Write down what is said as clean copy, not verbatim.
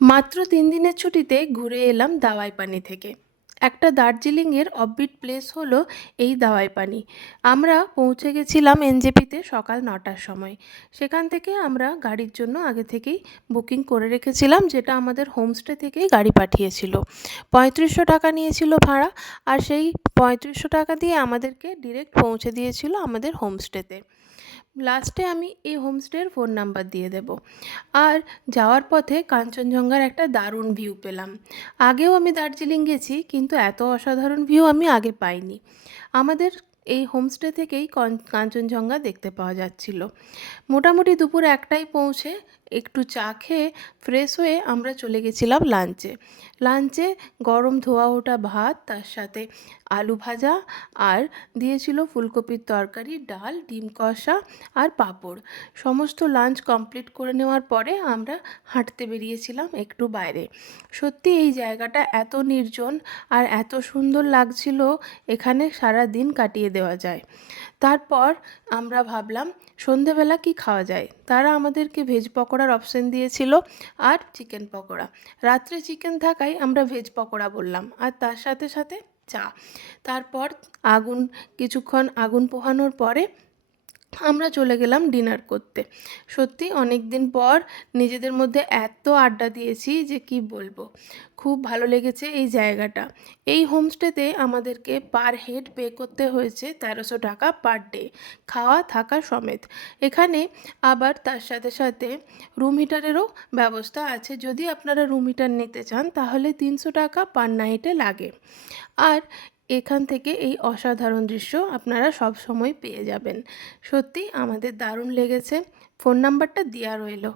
মাত্র ৩ দিনের ছুটিতে ঘুরে এলাম দাওয়াই পানি থেকে। একটা দার্জিলিংয়ের অফবিট প্লেস হলো এই দাওয়াই পানি। আমরা পৌঁছে গেছিলাম এনজেপিতে সকাল ৯টার সময়। সেখান থেকে আমরা গাড়ির জন্য আগে থেকেই বুকিং করে রেখেছিলাম, যেটা আমাদের হোমস্টে থেকেই গাড়ি পাঠিয়েছিল। ৩৫০০ টাকা নিয়েছিল ভাড়া, আর সেই ৩৫০০ টাকা দিয়ে আমাদেরকে ডিরেক্ট পৌঁছে দিয়েছিল আমাদের হোমস্টেতে। লাস্টে আমি এই হোমস্টের ফোন নাম্বার দিয়ে দেব। আর যাওয়ার পথে কাঞ্চনজঙ্ঘার একটা দারুণ ভিউ পেলাম। আগেও আমি দার্জিলিং গেছি, কিন্তু এত অসাধারণ ভিউ আমি আগে পাইনি। আমাদের এই হোমস্টে থেকেই কাঞ্চনজঙ্ঘা দেখতে পাওয়া যাচ্ছিল। মোটামুটি দুপুর ১টায় পৌঁছে একটু চা খেয়ে ফ্রেশ হয়ে আমরা চলে গেছিলাম লাঞ্চে। লাঞ্চে গরম ধোয়া ওঠা ভাত, তার সাথে আলু ভাজা, আর দিয়েছিল ফুলকপির তরকারি, ডাল, ডিম কষা আর পাঁপড়। সমস্ত লাঞ্চ কমপ্লিট করে নেওয়ার পরে আমরা হাঁটতে বেরিয়েছিলাম একটু বাইরে। সত্যি এই জায়গাটা এত নির্জন আর এত সুন্দর লাগছিল, এখানে সারা দিন কাটিয়ে দেওয়া যায়। তারপর আমরা ভাবলাম সন্ধেবেলা কি খাওয়া যায়। তারা আমাদেরকে ভেজ পকোড়ার অপশন দিয়েছিল আর চিকেন পকোড়া। রাত্রে চিকেন থাকায় আমরা ভেজ পকোড়া বললাম, আর তার সাথে সাথে চা। তারপর কিছুক্ষণ আগুন পোহানোর পরে আমরা চলে গেলাম ডিনার করতে। সত্যি অনেক দিন পর নিজেদের মধ্যে এত আড্ডা দিয়েছি যে কি বলবো। খুব ভালো লেগেছে এই জায়গাটা। এই হোমস্টেতে আমাদেরকে পার হেড পে করতে হয়েছে ১৩০০ টাকা পার ডে, খাওয়া থাকা সমেত। এখানে আবার তার সাথে সাথে রুম হিটারেরও ব্যবস্থা আছে। যদি আপনারা রুম হিটার নিতে চান তাহলে ৩০০ টাকা পার নাইটে লাগে। আর এখান থেকে এই অসাধারণ দৃশ্য আপনারা সব সময় পেয়ে যাবেন। সত্যি আমাদের দারুণ লেগেছে। ফোন নাম্বারটা দেওয়া রইল।